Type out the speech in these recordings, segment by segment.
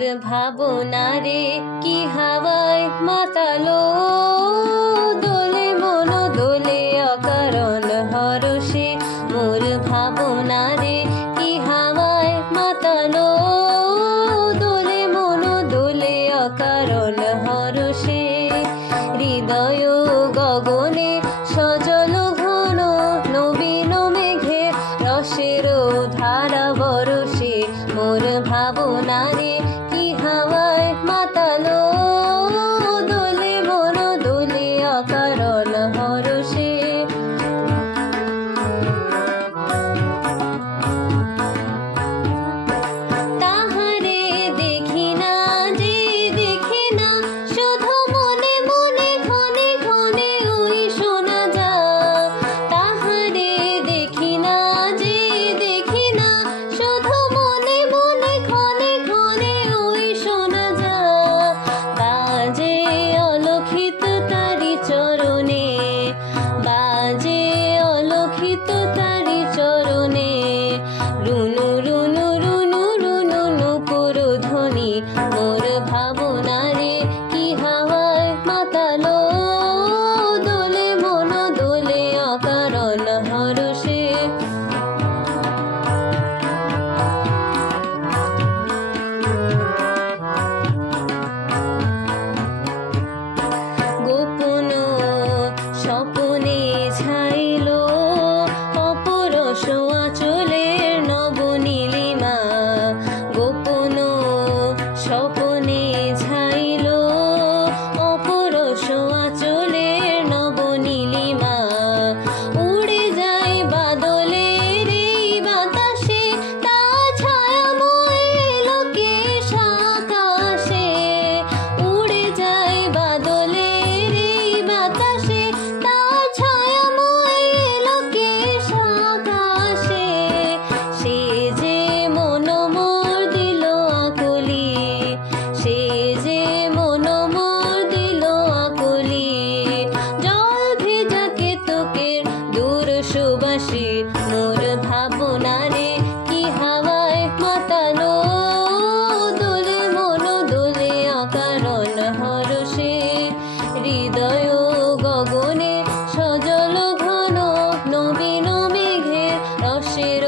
মোর ভাবনারে কি হাওয়ায় মাতালো, দোলে মন দোলে অকারণ হরষে, মোর ভাবনারে কি হাওয়ায় মাতালো, দোলে মন দোলে অকারণ হরষে। হৃদয় গগনে সজল ঘন নবীন মেঘে, রসের ধারা বরষে, মোর ভাবনারে কি হাওয়ায় মাতালো, দোলে মন দোলে অকারণ হরষে। তাহারে দেখি না যে দেখে না, শুধু মনে মনে ঘনে ঘনে ওই শোনা যায়। তাহারে দেখি না যে দেখি না, শুধু মনে মনে ঘনে ঘনে ওই শোনা যায়। বাজে অলক্ষিত তারি চরণে, বাজে অলক্ষিত তারি চরণে, রুনু রুনু রুনু রুনু নুপুর ধ্বনি, মোর ভাবনারে কি হাওয়ায় মাতালো, দোলে মন দোলে অকারণ হরষে। গোপন স্বপনে ছাইল অপরস আঁচলের নবনীলিমা, গোপন স্বপনে ছাইল অপরস আঁচলের নবনীলিমা। উড়ে যায় বাদলের এই বাতাসে, তা ছায়াময় লোকে আকাশে। উড়ে যায় বাদলের এই বাতাসে, তা ছায়াময় লোকে আকাশে। সে যে মন মোর দিল আকুলি, সে যে মন মোর দিল আকুলি, জল ভেজা কেতকের দূর সুবাসী, মোর ভাবনারে কি হাওয়ায় মাতালো, দোলে মন দোলে অকারণ হরষে। হৃদয় গগনে সজল ঘন নবীন মেঘে, রসের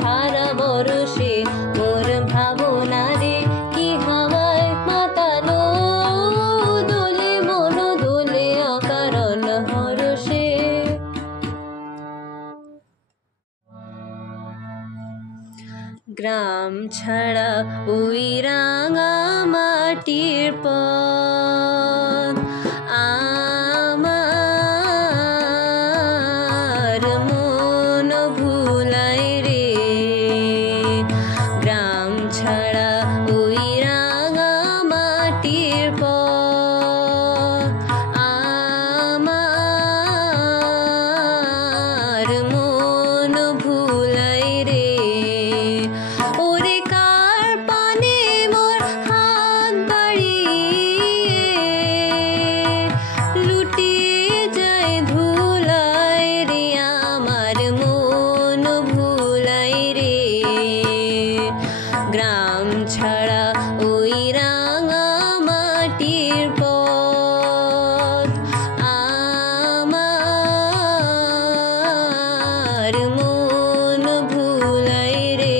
ধারা বরষে, মোর ভাবনারে কি হাওয়ায় মাতালো, দোলে মন দোলে অকারণ হরষে। গ্রাম ছাড়া ওই রাঙা মাটির পথ, আমার মন ভুলায় রে। গ্রাম ছাড়া ওই রাঙা মাটির পথ, আমার মন ভুলায় রে। ওরে কার পানে মোর হাত বাড়িয়ে, লুটিয়ে যায় ধুলায় রে, আমার মন ভুলায় রে। গ্রাম ছাড়া ওই রাঙা মাটির পথ, আমার মন ভুলায় রে।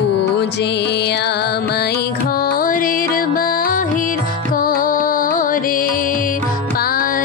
ও যে আমায় ঘরের বাহির করে, পার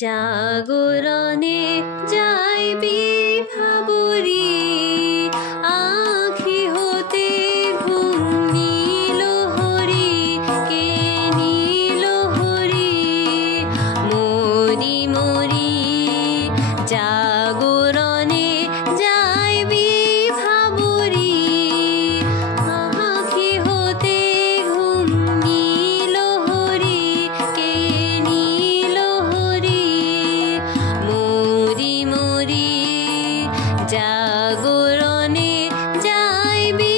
জাগরণে যাইবি ভাবরি আখি হতে ঘুম নীল হরি কে নীল হরি মরি মরি জাগরণে যাইবি ভাবরি আখি হতে ঘুম নীল হরি কে নীল হরি মরি মরি জাগরণে যাইবি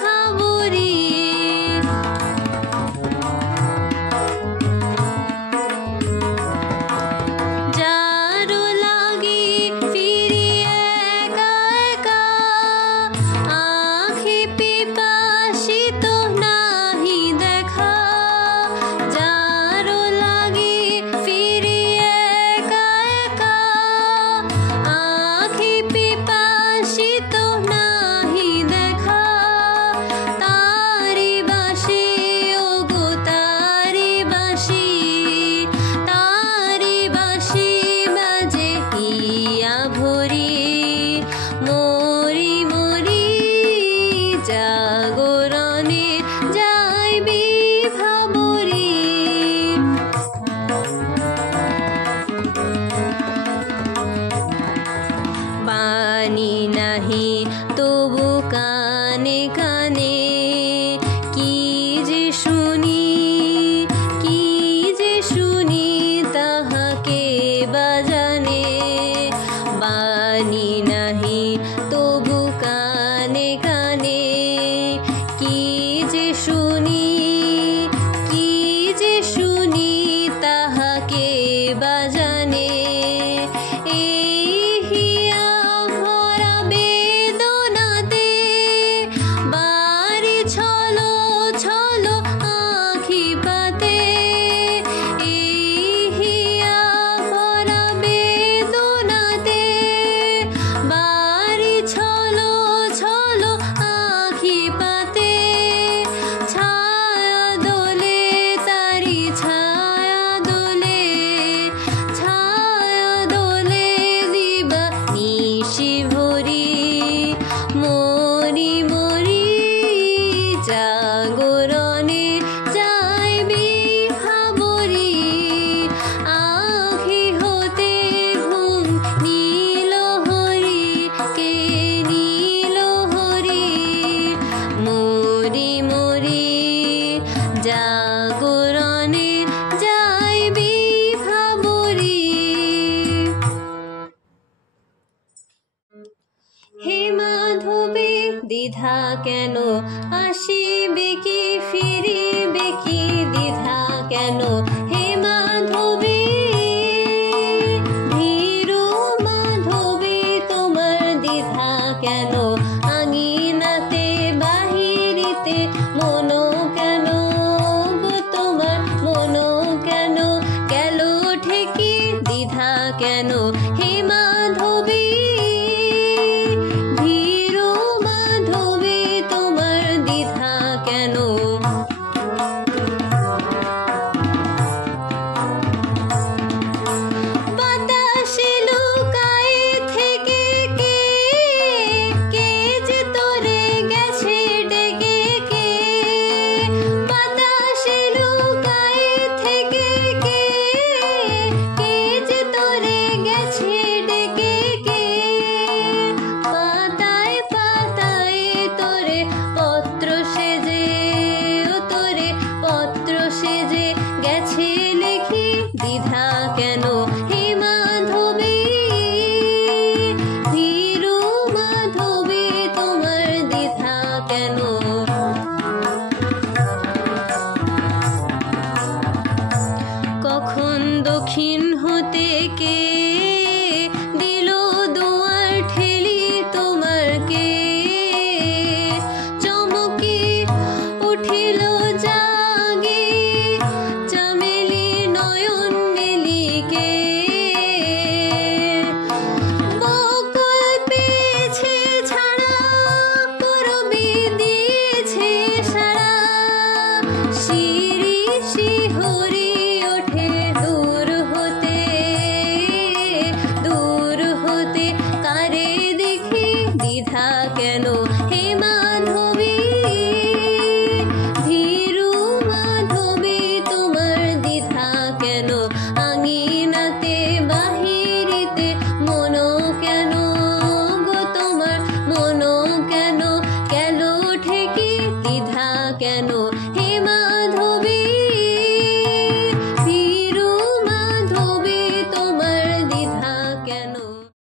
ভাবরি যারো লাগি ফিরি একা একা আখি পিপাসিত নাহি দেখা যারো লাগি ফিরি একা একা আখি পিপাসিত নাহি দেখা তারি বাসি ওগো তারি বাসি বাজে হিয়া ভরি মরি মরি জাগরণে যাইবি ভাবরি পানি নাহি তবু কানে কানে কি যে শুনি তাহাকে বাজানে বাণী নাহি তবু কানে কানে কি যে শুনি তাহাকে বাজানে এই হিয়া ভরা বেদনাতে বাড়ি ছলো ছলো আখি পাতে এই হিয়া ভরা বেদনাতে বাড়ি ছলো ছলো আখি পাতে ছায়া দোলে তারি ছায়া দোলে দিবা নিশি ভরি মরি মরি জাগরণে যাইবি ভাবরি আখি হতে ঘুম নীল হরি কে নীল হরি মরি মরি জাগরণে যাইবি ভাবরি হে মাধবে দ্বিধা কেন আসিবে কি ফিরিবে কি দ্বিধা কেন হে মাধবে ভীরু মাধবে তোমার দ্বিধা কেন আঙি